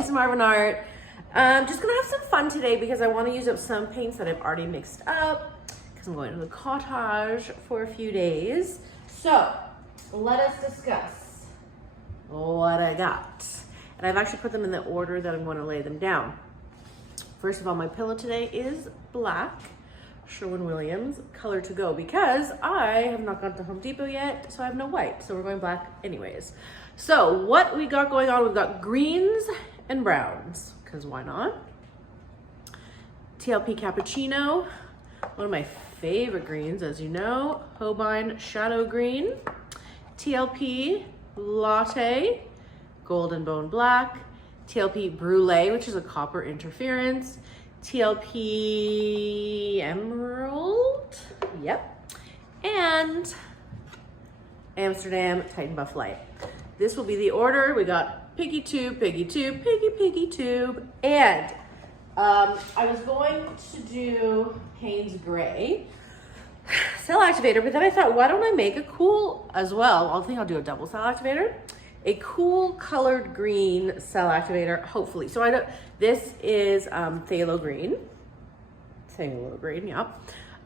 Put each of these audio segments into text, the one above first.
Lisa Marvin Art. I'm just gonna have some fun today because I want to use up some paints that I've already mixed up because I'm going to the cottage for a few days. So let us discuss what I got. And I've actually put them in the order that I'm going to lay them down. First of all, my pillow today is black, Sherwin-Williams color to go, because I have not gone to Home Depot yet, so I have no white. So we're going black anyways. So what we got going on, we've got greens and browns, because why not? TLP Cappuccino, one of my favorite greens, as you know. Holbein Shadow Green. TLP Latte, Golden Bone Black. TLP Brulee, which is a copper interference. TLP Emerald, yep. And Amsterdam Titan Buff Light. This will be the order. We got Piggy Tube, Piggy Tube, Piggy Tube, and I was going to do Payne's Gray Cell Activator, but then I thought, why don't I make a cool as well? I think I'll do a double Cell Activator. A cool colored green Cell Activator, hopefully. So I don't, this is phthalo green. Phthalo green, yeah.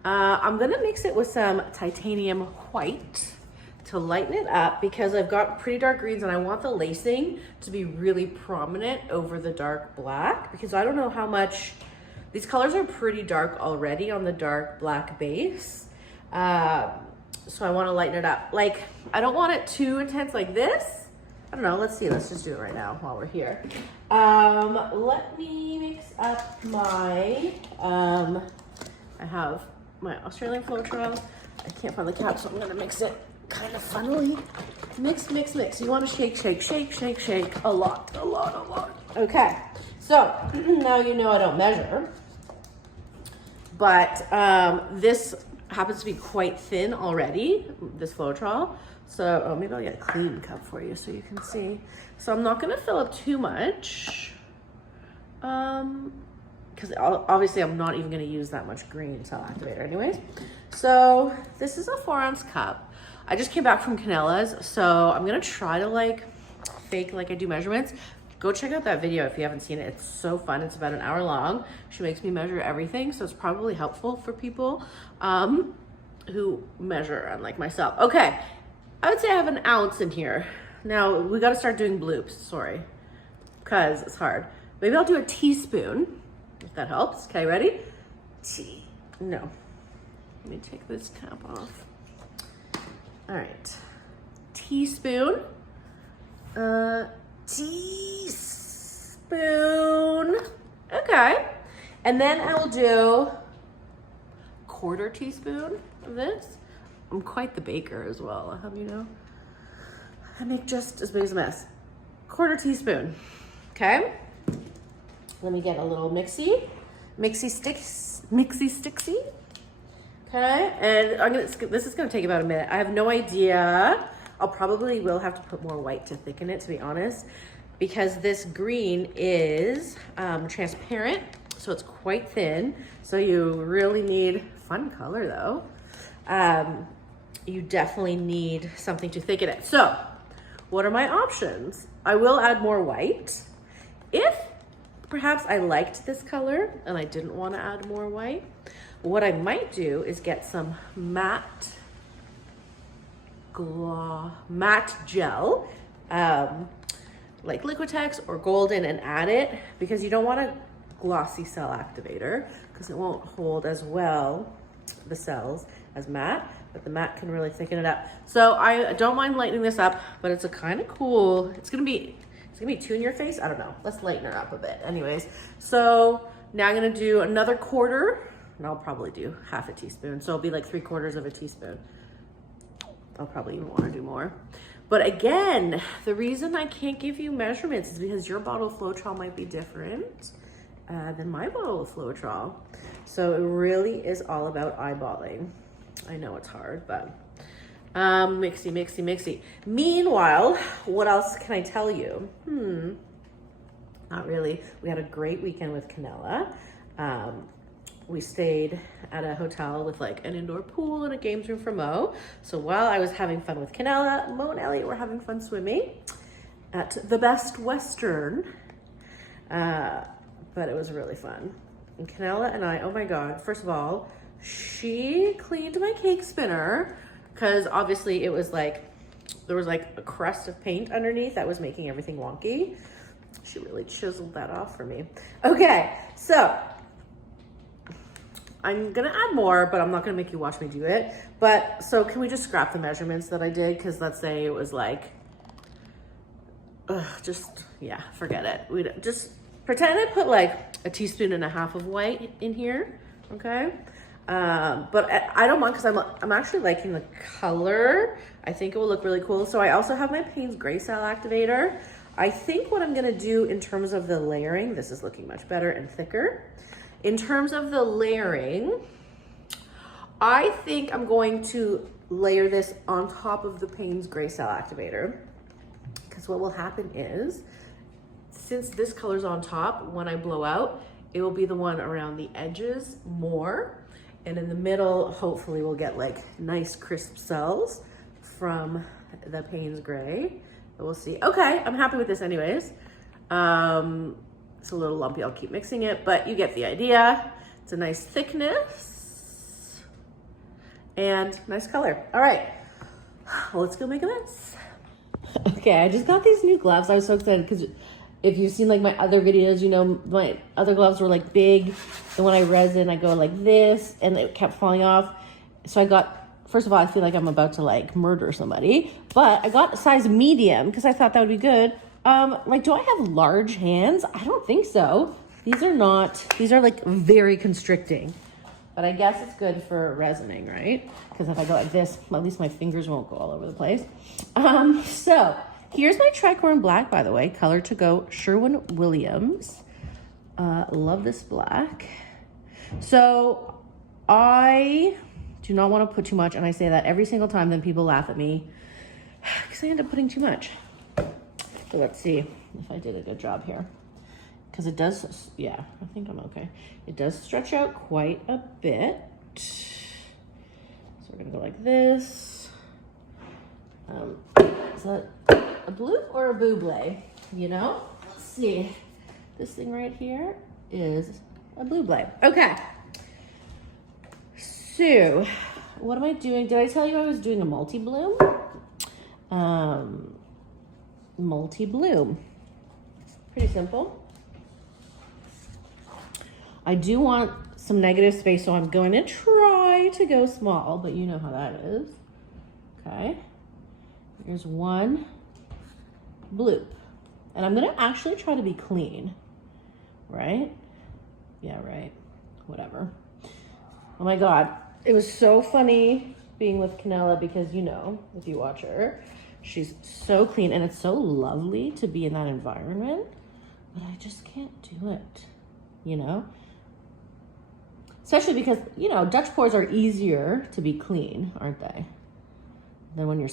I'm gonna mix it with some titanium white to lighten it up because I've got pretty dark greens and I want the lacing to be really prominent over the dark black because I don't know how much, these colors are pretty dark already on the dark black base. So I wanna lighten it up. Like, I don't want it too intense like this. I don't know, let's see, let's just do it right now while we're here. Let me mix up my, I have my Australian Floetrol. I can't find the cap, so I'm gonna mix it kind of funnily. Mix, mix, mix. You wanna shake, shake, shake, shake, shake a lot. Okay, so now you know I don't measure, but this happens to be quite thin already, this Floetrol. So, oh, maybe I'll get a clean cup for you so you can see. So I'm not gonna fill up too much. Because obviously I'm not even gonna use that much green Cell Activator anyways. So this is a 4-ounce cup. I just came back from Canella's, so I'm gonna try to like fake like I do measurements. Go check out that video if you haven't seen it. It's so fun. It's about an hour long. She makes me measure everything, so it's probably helpful for people who measure, unlike myself. Okay. I would say I have an ounce in here. Now, we gotta start doing bloops, sorry, because it's hard. Maybe I'll do a teaspoon, if that helps. Okay, ready? No. Let me take this cap off. All right. Teaspoon. Teaspoon. Okay. And then I will do quarter teaspoon of this. I'm quite the baker as well, I'll have you know. I make just as big as a mess. Quarter teaspoon, okay? Let me get a little mixy sticksy. Okay, and this is gonna take about a minute. I have no idea. I'll probably will have to put more white to thicken it, to be honest, because this green is transparent, so it's quite thin. So you really need, fun color though. You definitely need something to thicken it. So what are my options? I will add more white. If perhaps I liked this color and I didn't want to add more white, what I might do is get some matte gel, like Liquitex or Golden, and add it, because you don't want a glossy Cell Activator because it won't hold as well the cells as matte, but the matte can really thicken it up. So I don't mind lightening this up, but it's a kind of cool, it's gonna be too in your face. I don't know, let's lighten it up a bit. Anyways, so now I'm gonna do another quarter, and I'll probably do half a teaspoon. So it'll be like 3/4 of a teaspoon. I'll probably even wanna do more. But again, the reason I can't give you measurements is because your bottle of Floetrol might be different than my bottle of Floetrol. So it really is all about eyeballing. I know it's hard, but mixy. Meanwhile, what else can I tell you? Not really. We had a great weekend with Canella. We stayed at a hotel with like an indoor pool and a games room for Mo. So while I was having fun with Canella, Mo and Elliot were having fun swimming at the Best Western. But it was really fun. And Canella and I, oh my God, first of all, she cleaned my cake spinner because obviously it was like, there was like a crust of paint underneath that was making everything wonky. She really chiseled that off for me. Okay, so I'm gonna add more, but I'm not gonna make you watch me do it. But so can we just scrap the measurements that I did? Because let's say it was like, yeah, forget it. We just pretend I put like a teaspoon and a half of white in here, okay? But I don't mind because I'm actually liking the color. I think it will look really cool. So I also have my Payne's Gray Cell Activator. I think what I'm gonna do in terms of the layering, this is looking much better and thicker. In terms of the layering, I think I'm going to layer this on top of the Payne's Gray Cell Activator. Because what will happen is, since this color's on top, when I blow out, it will be the one around the edges more. And in the middle, hopefully we'll get like nice crisp cells from the Payne's Gray. But we'll see. Okay, I'm happy with this anyways. It's a little lumpy, I'll keep mixing it, but you get the idea. It's a nice thickness and nice color. All right, well, let's go make a mess. Okay, I just got these new gloves. I was so excited because if you've seen like my other videos, you know, my other gloves were like big. And when I resin, I go like this and it kept falling off. So I got, first of all, I feel like I'm about to like murder somebody, but I got a size medium because I thought that would be good. Like, do I have large hands? I don't think so. These are not, these are like very constricting, but I guess it's good for resining, right? Because if I go like this, at least my fingers won't go all over the place. So here's my tricorn black, by the way, color to go, Sherwin-Williams. Love this black. So I do not want to put too much, and I say that every single time, then people laugh at me because I end up putting too much. So let's see if I did a good job here. Because it does, yeah, I think I'm okay. It does stretch out quite a bit. So we're gonna go like this. Is that a bloop or a buble? You know? Let's see. This thing right here is a buble. Okay. So, what am I doing? Did I tell you I was doing a multi-bloom? Multi-bloom. Pretty simple. I do want some negative space, so I'm going to try to go small, but you know how that is. Okay. Here's one bloop. And I'm going to actually try to be clean. Right? Yeah, right. Whatever. Oh my God. It was so funny being with Canella because, you know, if you watch her, she's so clean and it's so lovely to be in that environment, but I just can't do it, you know? Especially because, you know, Dutch pours are easier to be clean, aren't they? Than when you're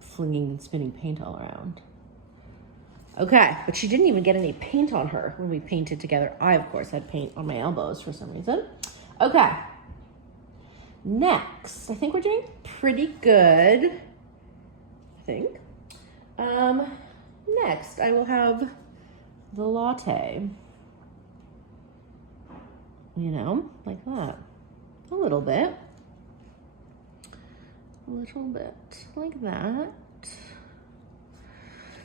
flinging and spinning paint all around. Okay, but she didn't even get any paint on her when we painted together. I, of course, had paint on my elbows for some reason. Okay. Next, I think we're doing pretty good. I think. Next, I will have the latte. You know, like that. A little bit. A little bit like that.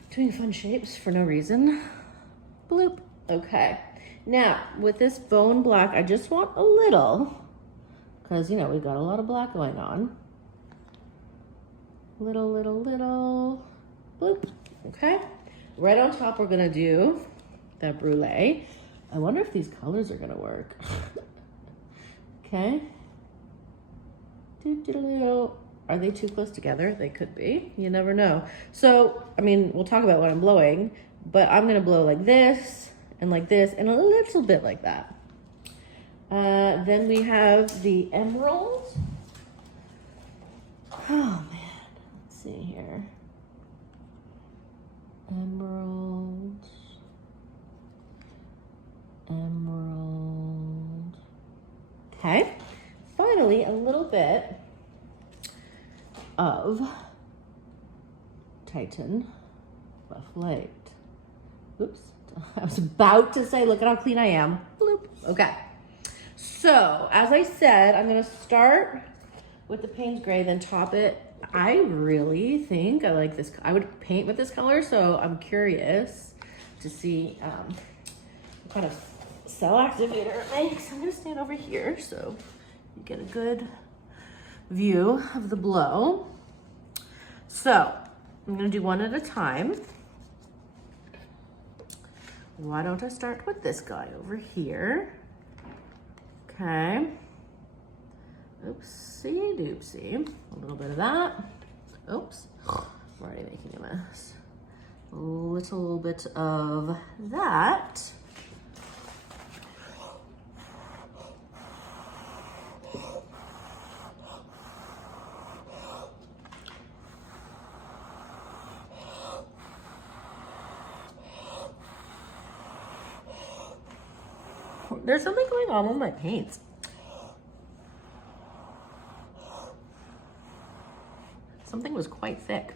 Doing fun shapes for no reason. Bloop. Okay. Now, with this bone black, I just want a little, because, you know, we've got a lot of black going on. Little, little, little. Bloop. Okay. Right on top, we're going to do the brulee. I wonder if these colors are gonna work. Okay. Are they too close together? They could be. You never know. So, I mean, we'll talk about what I'm blowing, but I'm gonna blow like this and a little bit like that. Then we have the emerald. Oh man, let's see here. Emerald. Emerald. Okay. Finally, a little bit of Titan Rough Light. Oops, I was about to say, look at how clean I am. Bloop. Okay. So, as I said, I'm gonna start with the Payne's Gray, then top it. I really think I like this. I would paint with this color, so I'm curious to see what kind of cell activator it makes. I'm gonna stand over here so you get a good view of the blow. So, I'm gonna do one at a time. Why don't I start with this guy over here? Okay. Oopsie doopsie. A little bit of that. Oops. I'm already making a mess. A little bit of that. There's something going on with my paints. Something was quite thick.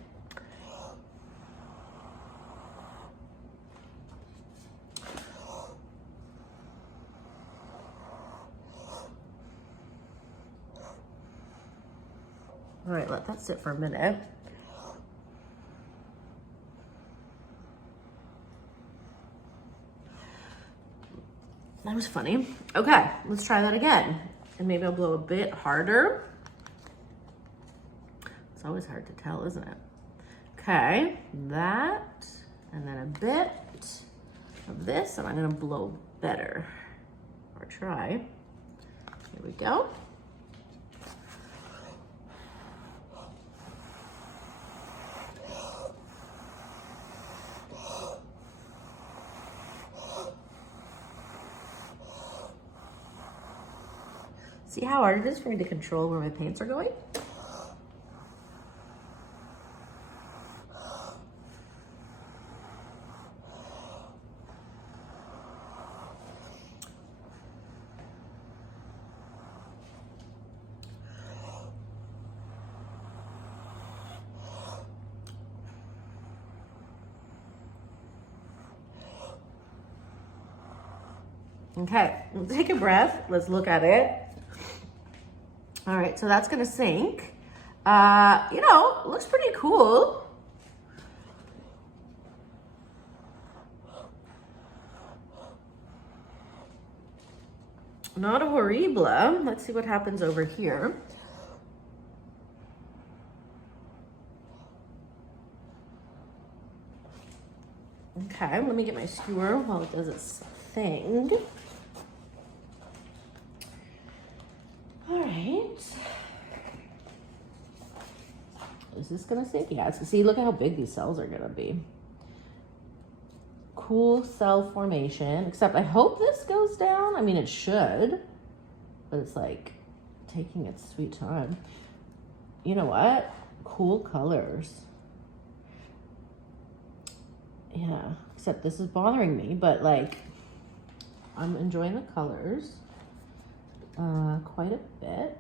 All right, let that sit for a minute. That was funny. Okay, let's try that again. And maybe I'll blow a bit harder. It's always hard to tell, isn't it? Okay, that, and then a bit of this, and I'm gonna blow better, or try. Here we go. See how hard it is for me to control where my paints are going? Okay, let's take a breath. Let's look at it. All right, so that's gonna sink. You know, it looks pretty cool. Not horrible. Let's see what happens over here. Okay, let me get my skewer while it does its thing. All right. Is this gonna sink? Yeah, see, look at how big these cells are gonna be. Cool cell formation, except I hope this goes down. I mean, it should, but it's like taking its sweet time. You know what? Cool colors. Yeah, except this is bothering me, but like, I'm enjoying the colors quite a bit.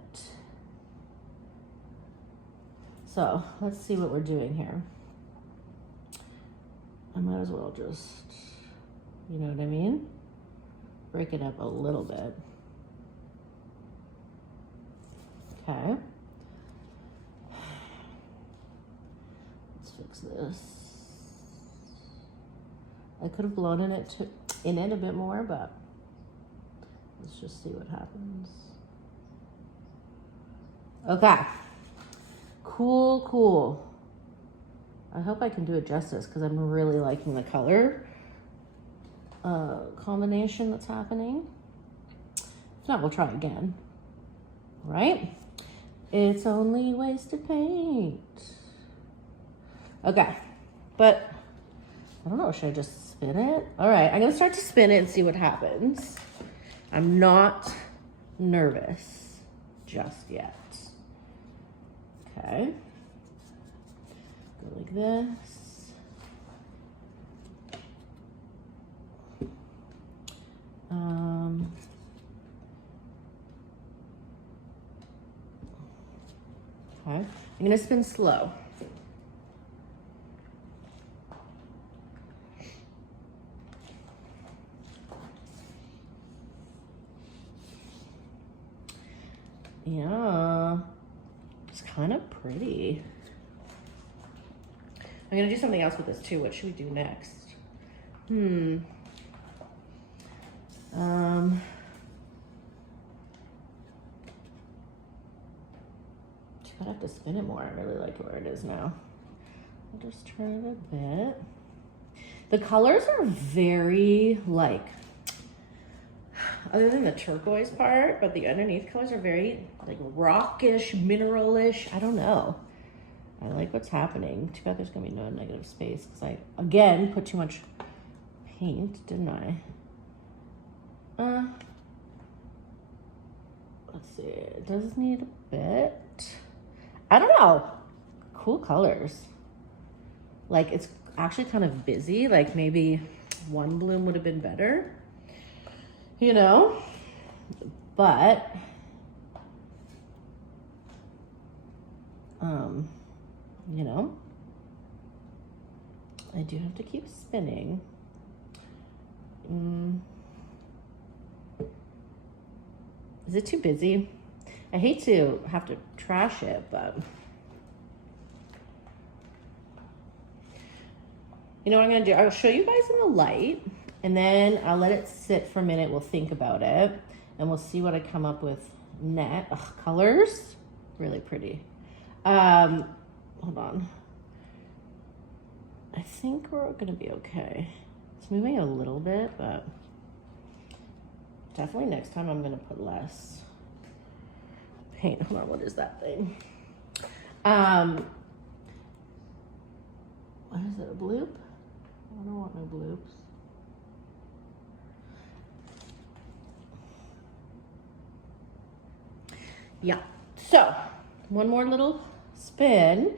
So let's see what we're doing here. I might as well just, you know what I mean? Break it up a little bit. Okay. Let's fix this. I could have blown in it a bit more, but let's just see what happens. Okay. Cool, cool. I hope I can do it justice because I'm really liking the color combination that's happening. If not, we'll try again. All right? It's only wasted paint. Okay, but I don't know, should I just spin it? All right, I'm gonna start to spin it and see what happens. I'm not nervous just yet. Okay. Go like this. Okay. I'm gonna spin slow. Yeah, it's kind of pretty. I'm gonna do something else with this too. What should we do next? I have to spin it more. I really like where it is now. I'll just turn it a bit. The colors are very like, other than the turquoise part, but the underneath colors are very like rockish, mineralish. I don't know. I like what's happening. Too bad there's gonna be no negative space because I, again, put too much paint, didn't I? Let's see, it does need a bit. I don't know. Cool colors. Like it's actually kind of busy. Like maybe one bloom would have been better, you know? But, you know, I do have to keep spinning. Is it too busy? I hate to have to trash it, but you know what I'm gonna do? I'll show you guys in the light and then I'll let it sit for a minute. We'll think about it and we'll see what I come up with next. Ugh, colors, really pretty. Hold on. I think we're gonna be okay. It's moving a little bit, but definitely next time I'm gonna put less paint. Hold on, what is that thing? What is it, a bloop? I don't want no bloops. Yeah, so one more little spin.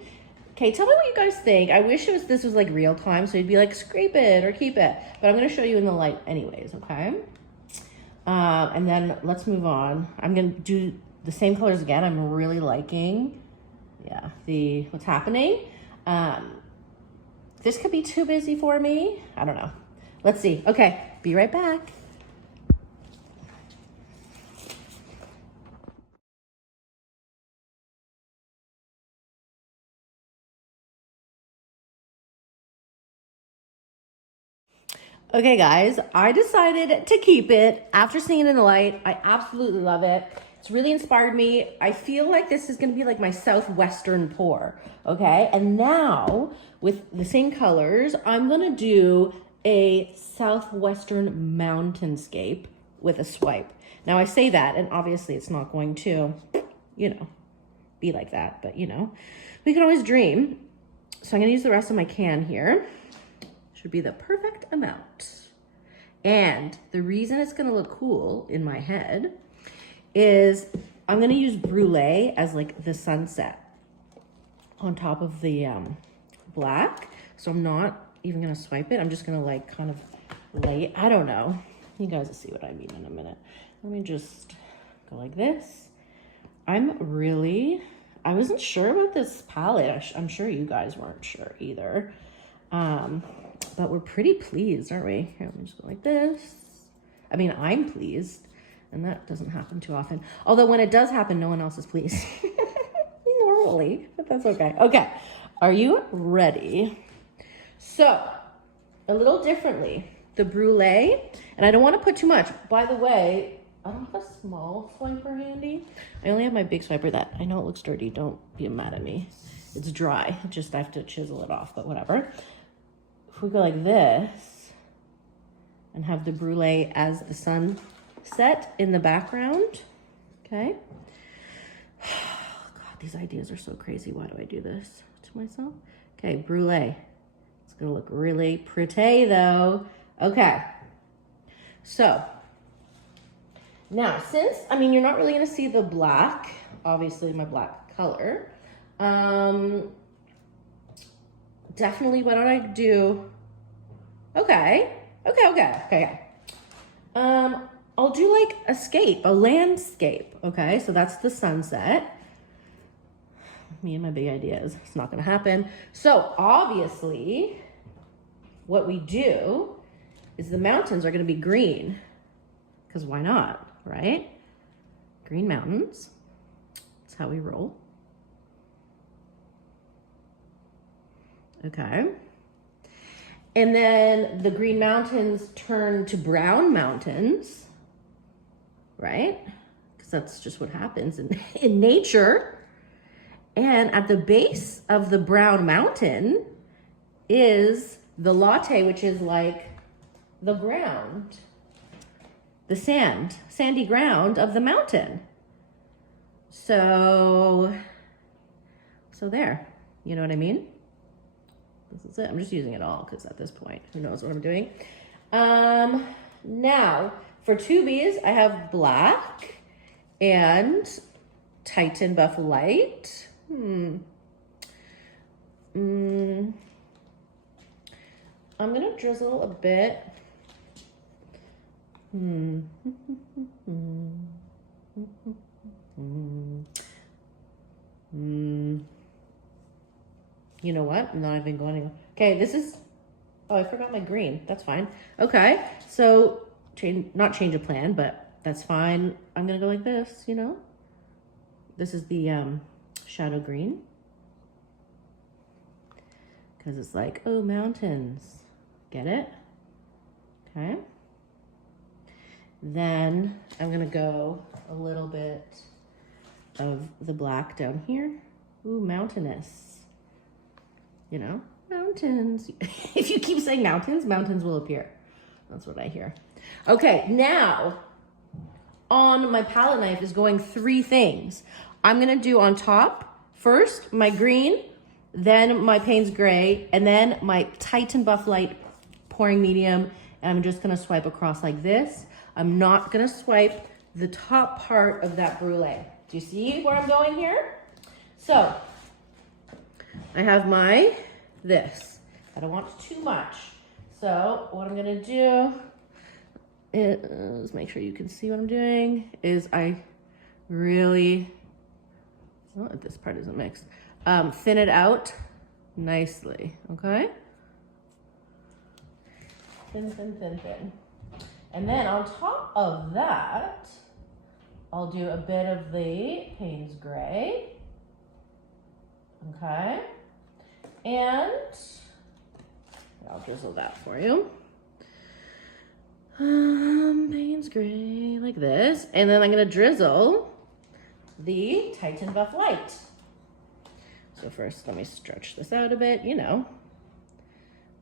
Okay, tell me what you guys think. I wish this was like real time, so you'd be like, scrape it or keep it. But I'm gonna show you in the light anyways, okay? And then let's move on. I'm gonna do the same colors again. I'm really liking, yeah, what's happening. This could be too busy for me. I don't know. Let's see. Okay, be right back. Okay guys, I decided to keep it after seeing it in the light. I absolutely love it. It's really inspired me. I feel like this is gonna be like my southwestern pour, okay? And now, with the same colors, I'm gonna do a southwestern mountainscape with a swipe. Now I say that, and obviously it's not going to, you know, be like that, but you know, we can always dream. So I'm gonna use the rest of my can here. Should be the perfect amount. And the reason it's gonna look cool in my head is I'm gonna use brulee as like the sunset on top of the black. So I'm not even gonna swipe it. I'm just gonna like kind of lay it. I don't know. You guys will see what I mean in a minute. Let me just go like this. I wasn't sure about this palette. I'm sure you guys weren't sure either. But we're pretty pleased, aren't we? Here, let me just go like this. I mean, I'm pleased, and that doesn't happen too often. Although when it does happen, no one else is pleased. Normally, but that's okay. Okay, are you ready? So, a little differently, the brulee, and I don't want to put too much. By the way, I don't have a small swiper handy. I only have my big swiper that I know it looks dirty. Don't be mad at me. It's dry. Just I have to chisel it off, but whatever. If we go like this and have the brulee as the sunset in the background, okay? God, these ideas are so crazy. Why do I do this to myself? Okay, brulee. It's gonna look really pretty though. Okay, so now since, I mean, you're not really gonna see the black, obviously my black color. Definitely, why don't I do, okay. I'll do like a landscape, okay? So that's the sunset. Me and my big ideas, it's not gonna happen. So obviously, what we do is the mountains are gonna be green, because why not, right? Green mountains. how we roll. Okay. And then the green mountains turn to brown mountains, right? Because that's just what happens in nature. And at the base of the brown mountain is the latte, which is like the ground, the sandy ground of the mountain. So there, you know what I mean? This is it. I'm just using it all because at this point, who knows what I'm doing. Now, for 2Bs, I have black and Titan Buff Light. I'm gonna drizzle a bit. You know what? I'm not even going. Okay, this is. Oh, I forgot my green. That's fine. Okay, so not change of plan, but that's fine. I'm gonna go like this. You know, this is the shadow green because it's like, oh, mountains. Get it? Okay. Then I'm gonna go a little bit of the black down here. Ooh, mountainous. You know, mountains. If you keep saying mountains, mountains will appear. That's what I hear. Okay, now on my palette knife is going 3 things. I'm gonna do on top first my green, then my Payne's gray, and then my Titan Buff Light pouring medium. And I'm just gonna swipe across like this. I'm not gonna swipe the top part of that brulee. Do you see where I'm going here? So I have my this. I don't want too much. So what I'm gonna do is make sure you can see what I'm doing. Is I really, oh, this part isn't mixed. Thin it out nicely. Okay. Thin, thin, thin, thin. And then on top of that, I'll do a bit of the Payne's gray. Okay. And I'll drizzle that for you. Payne's gray like this. And then I'm gonna drizzle the Titan Buff Light. So first, let me stretch this out a bit, you know.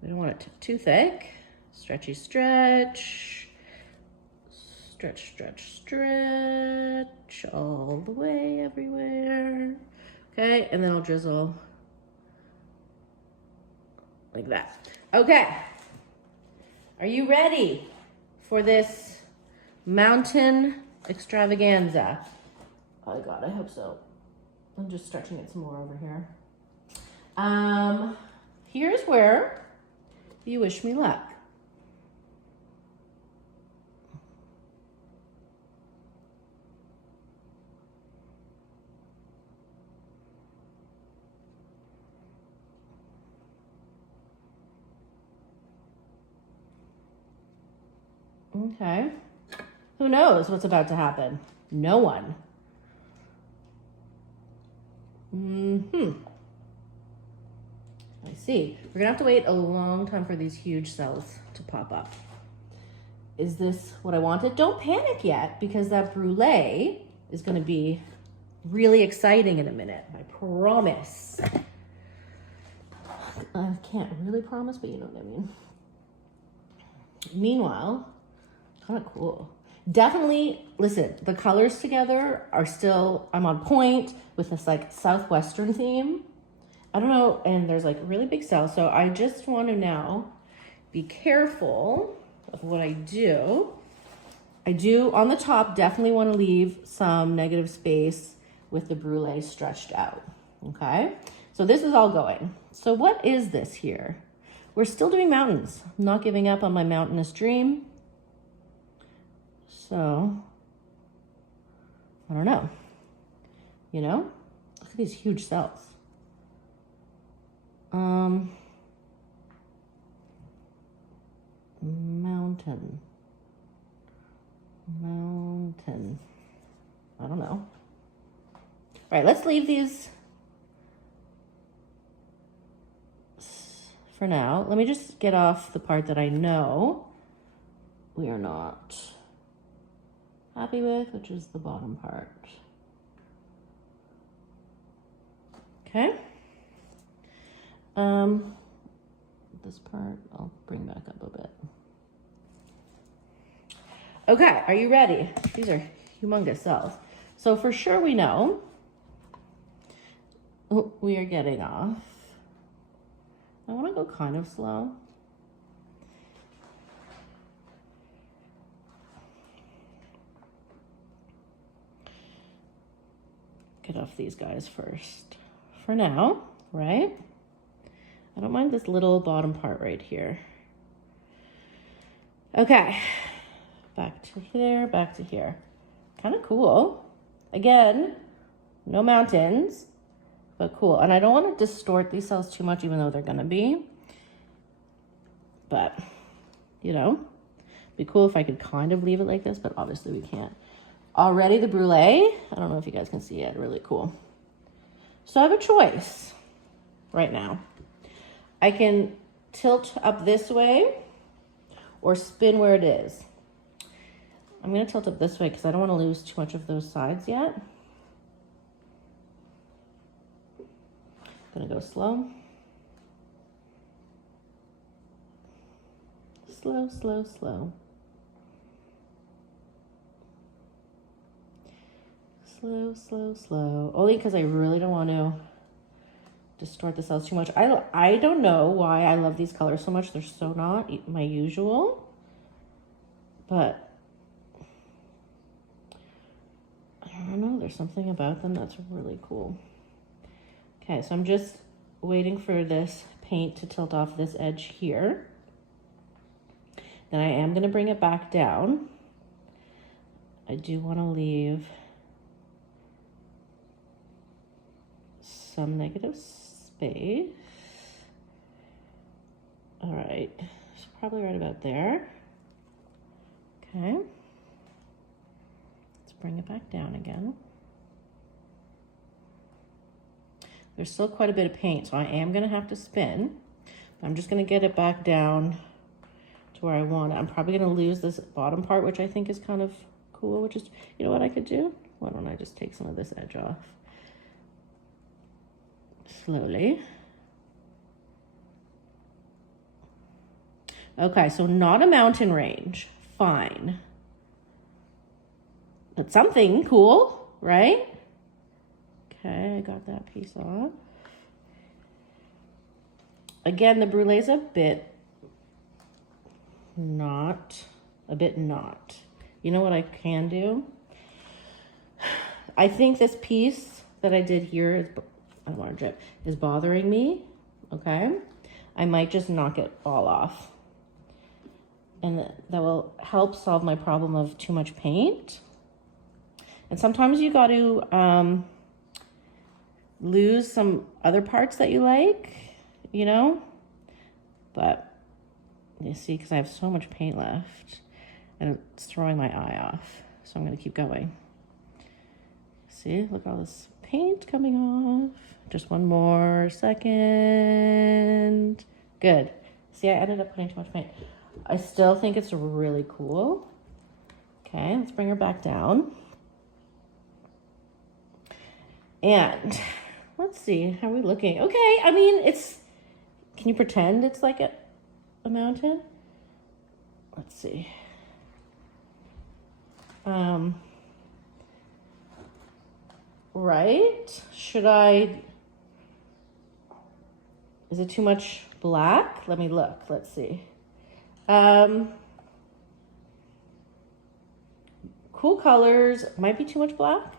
We don't want it too thick. Stretchy stretch. Stretch, stretch, stretch. All the way, everywhere. Okay, and then I'll drizzle like that. Okay, are you ready for this mountain extravaganza? Oh God, I hope so. I'm just stretching it some more over here. Here's where you wish me luck. Okay. Who knows what's about to happen? No one. I see. We're gonna have to wait a long time for these huge cells to pop up. Is this what I wanted? Don't panic yet, because that brulee is gonna be really exciting in a minute. I promise. I can't really promise, but you know what I mean. Meanwhile, kind of cool. Definitely, listen, the colors together are still, I'm on point with this like Southwestern theme. I don't know, and there's like really big cells, so I just want to now be careful of what I do. I do, on the top, definitely want to leave some negative space with the brulee stretched out, okay? So this is all going. So what is this here? We're still doing mountains. I'm not giving up on my mountainous dream. So, I don't know. You know? Look at these huge cells. Mountain. I don't know. All right, let's leave these for now. Let me just get off the part that I know we are not happy with, which is the bottom part. Okay. This part I'll bring back up a bit. Okay, are you ready? These are humongous cells. So for sure we know we are getting off. I want to go kind of slow. Get off these guys first. For now, right? I don't mind this little bottom part right here. Okay, back to here, back to here. Kind of cool. Again, no mountains, but cool. And I don't want to distort these cells too much, even though they're gonna be. But, you know, it'd be cool if I could kind of leave it like this, but obviously we can't. Already the brulee, I don't know if you guys can see it, really cool. So I have a choice right now. I can tilt up this way or spin where it is. I'm gonna tilt up this way because I don't want to lose too much of those sides yet. Gonna go slow. Slow, slow, slow. Slow, slow, slow. Only because I really don't want to distort the cells too much. I don't know why I love these colors so much. They're so not my usual, but I don't know. There's something about them that's really cool. Okay, so I'm just waiting for this paint to tilt off this edge here. Then I am going to bring it back down. I do want to leave some negative space. All right, it's probably right about there. Okay, let's bring it back down again. There's still quite a bit of paint, so I am gonna have to spin. I'm just gonna get it back down to where I want it. I'm probably gonna lose this bottom part, which I think is kind of cool, which is, you know what I could do? Why don't I just take some of this edge off? Slowly. Okay, so not a mountain range, fine. But something cool, right? Okay, I got that piece off. Again, the brulee's a bit not. You know what I can do? I think this piece that I did here is, I don't want to drip, is bothering me, okay? I might just knock it all off. And that will help solve my problem of too much paint. And sometimes you got to lose some other parts that you like, you know? But you see, because I have so much paint left and it's throwing my eye off. So I'm going to keep going. See, look at all this paint coming off. Just one more second. Good. See, I ended up putting too much paint. I still think it's really cool. Okay, let's bring her back down. And let's see, how are we looking? Okay, I mean, it's, can you pretend it's like a mountain? Let's see. Right? Should I, is it too much black? Let me look, let's see. Cool colors, might be too much black.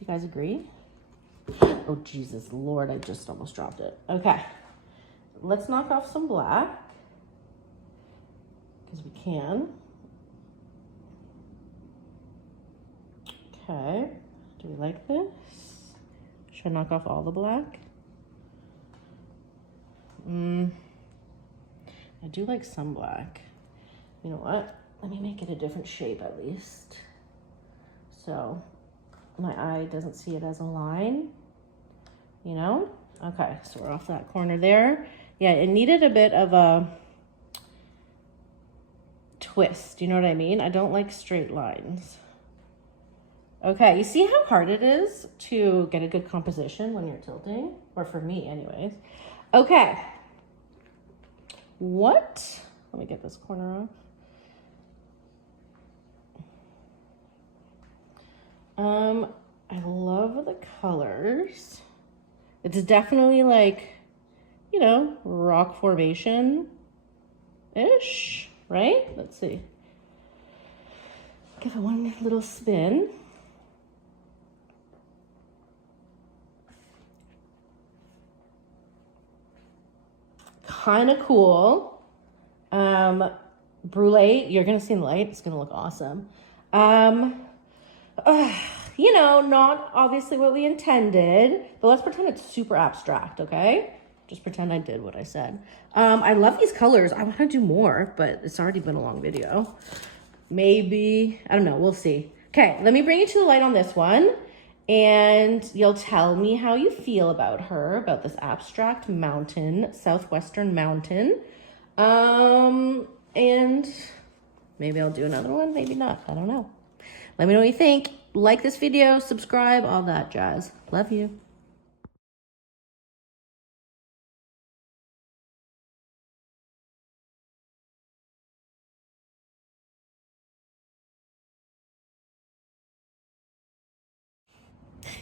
You guys agree? Oh, Jesus, Lord, I just almost dropped it. Okay, let's knock off some black, because we can. Okay, do we like this? Should I knock off all the black? I do like some black. You know what? Let me make it a different shape at least. So my eye doesn't see it as a line, you know? Okay, so we're off that corner there. Yeah, it needed a bit of a twist, you know what I mean? I don't like straight lines. Okay, you see how hard it is to get a good composition when you're tilting? Or for me anyways. Okay. Let me get this corner off. I love the colors. It's definitely like, you know, rock formation-ish, right? Let's see. Give it one little spin. Kind of cool. Brulee, you're gonna see in the light, it's gonna look awesome. You know, not obviously what we intended, but let's pretend it's super abstract, okay? Just pretend I did what I said. I love these colors. I want to do more, but it's already been a long video. Maybe, I don't know, we'll see. Okay, let me bring you to the light on this one, and you'll tell me how you feel about her, about this abstract mountain, southwestern mountain. And maybe I'll do another one, maybe not, I don't know. Let me know what you think. Like this video, subscribe, all that jazz. Love you.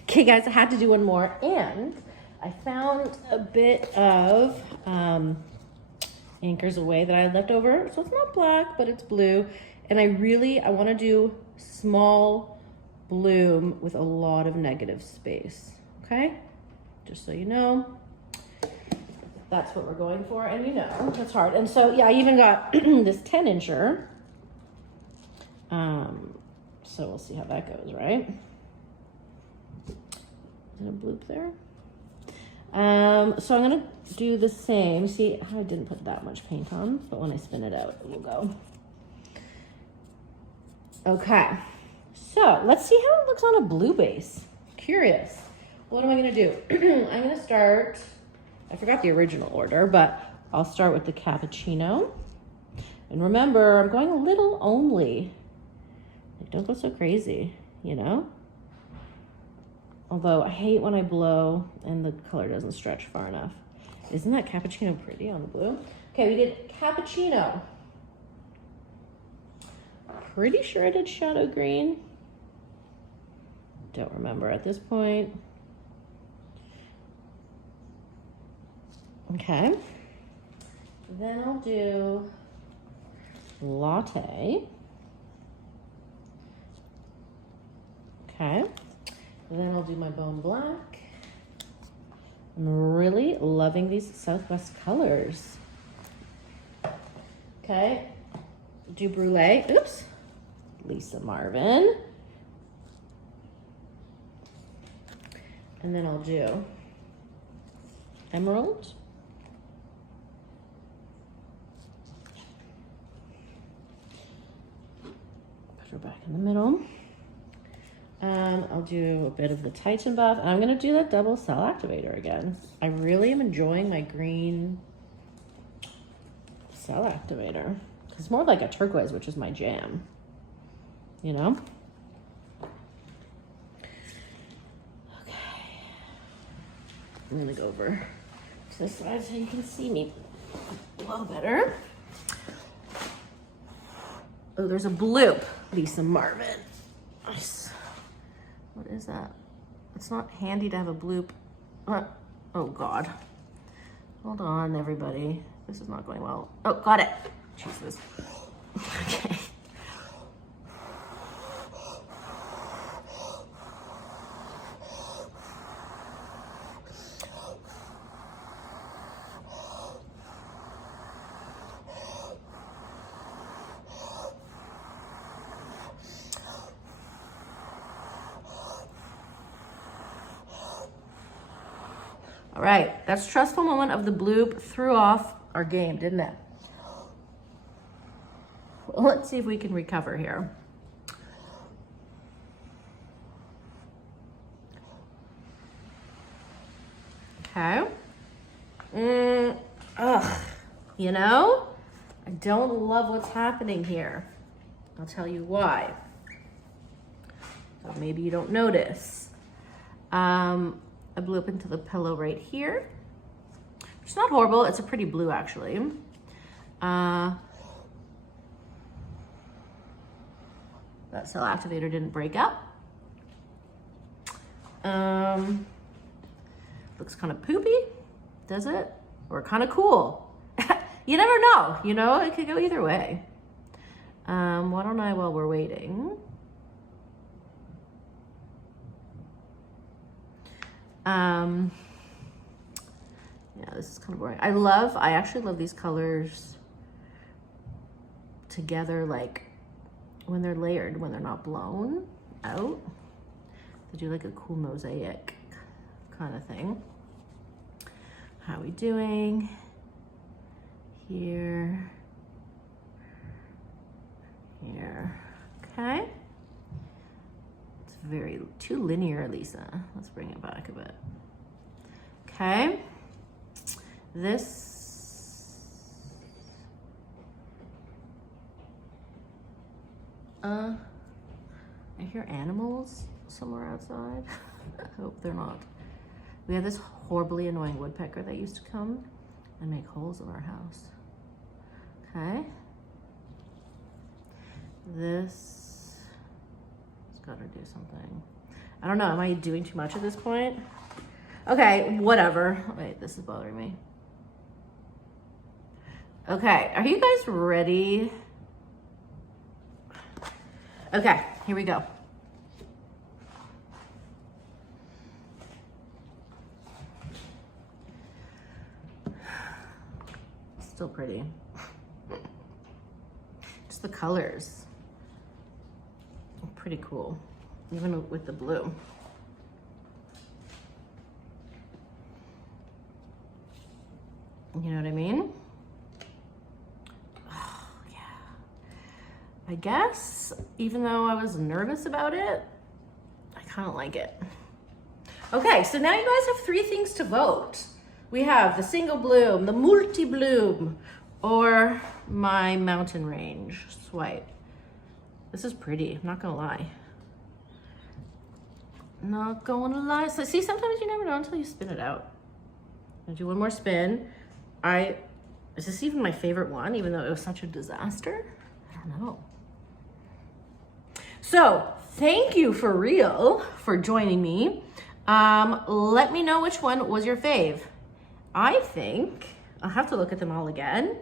Okay guys, I had to do one more, and I found a bit of Anchors Away that I had left over. So it's not black, but it's blue. And I want to do small bloom with a lot of negative space, okay? Just so you know, that's what we're going for. And you know, that's hard. And so, yeah, I even got this 10-incher. So we'll see how that goes, right? Is there a bloop there? So I'm gonna do the same. See, I didn't put that much paint on, but when I spin it out, it will go. Okay, so let's see how it looks on a blue base. Curious. What am I gonna do? I'm gonna start, I forgot the original order, but I'll start with the cappuccino. And remember, I'm going a little only. Like, don't go so crazy, you know? Although I hate when I blow and the color doesn't stretch far enough. Isn't that cappuccino pretty on the blue? Okay, we did cappuccino. Pretty sure I did shadow green. Don't remember at this point. Okay. Then I'll do latte. Okay. And then I'll do my bone black. I'm really loving these Southwest colors. Okay. Do brulee. Oops. Lisa Marvin. And then I'll do emerald. Put her back in the middle. I'll do a bit of the Titan buff, and I'm gonna do that double cell activator again. I really am enjoying my green cell activator. It's more like a turquoise, which is my jam, you know? Okay. I'm gonna go over to this side so you can see me a little better. Oh, there's a bloop, Lisa Marvin. Nice. What is that? It's not handy to have a bloop. Oh God. Hold on, everybody. This is not going well. Oh, got it. Jesus. Okay. All right, that stressful moment of the bloop threw off our game, didn't it? Let's see if we can recover here. Okay. Ugh, you know, I don't love what's happening here. I'll tell you why. So maybe you don't notice. I blew up into the pillow right here. It's not horrible. It's a pretty blue, actually. That cell activator didn't break up. Looks kind of poopy, does it? Or kind of cool. You never know, you know, it could go either way. Why don't I, while we're waiting, yeah, this is kind of boring. I actually love these colors together, like when they're layered, when they're not blown out. They do like a cool mosaic kind of thing. How are we doing? Here. Here. Okay. It's very too linear, Lisa. Let's bring it back a bit. Okay. This. I hear animals somewhere outside. I hope they're not. We have this horribly annoying woodpecker that used to come and make holes in our house. Okay. This has got to do something. I don't know, am I doing too much at this point? Okay, whatever. Wait, this is bothering me. Okay, are you guys ready? Okay, here we go. Still pretty. Just the colors. Pretty cool, even with the blue. You know what I mean? Oh, yeah. I guess, even though I was nervous about it, I kind of like it. Okay, so now you guys have 3 things to vote. We have the single bloom, the multi-bloom, or my mountain range swipe. This is pretty, I'm not gonna lie. Not gonna lie. So see, sometimes you never know until you spin it out. I'll do one more spin. Is this even my favorite one, even though it was such a disaster? I don't know. So thank you for real for joining me. Let me know which one was your fave. I think I'll have to look at them all again.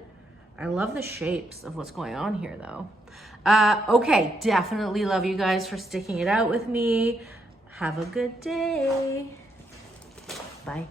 I love the shapes of what's going on here though. Okay, definitely love you guys for sticking it out with me. Have a good day. Bye.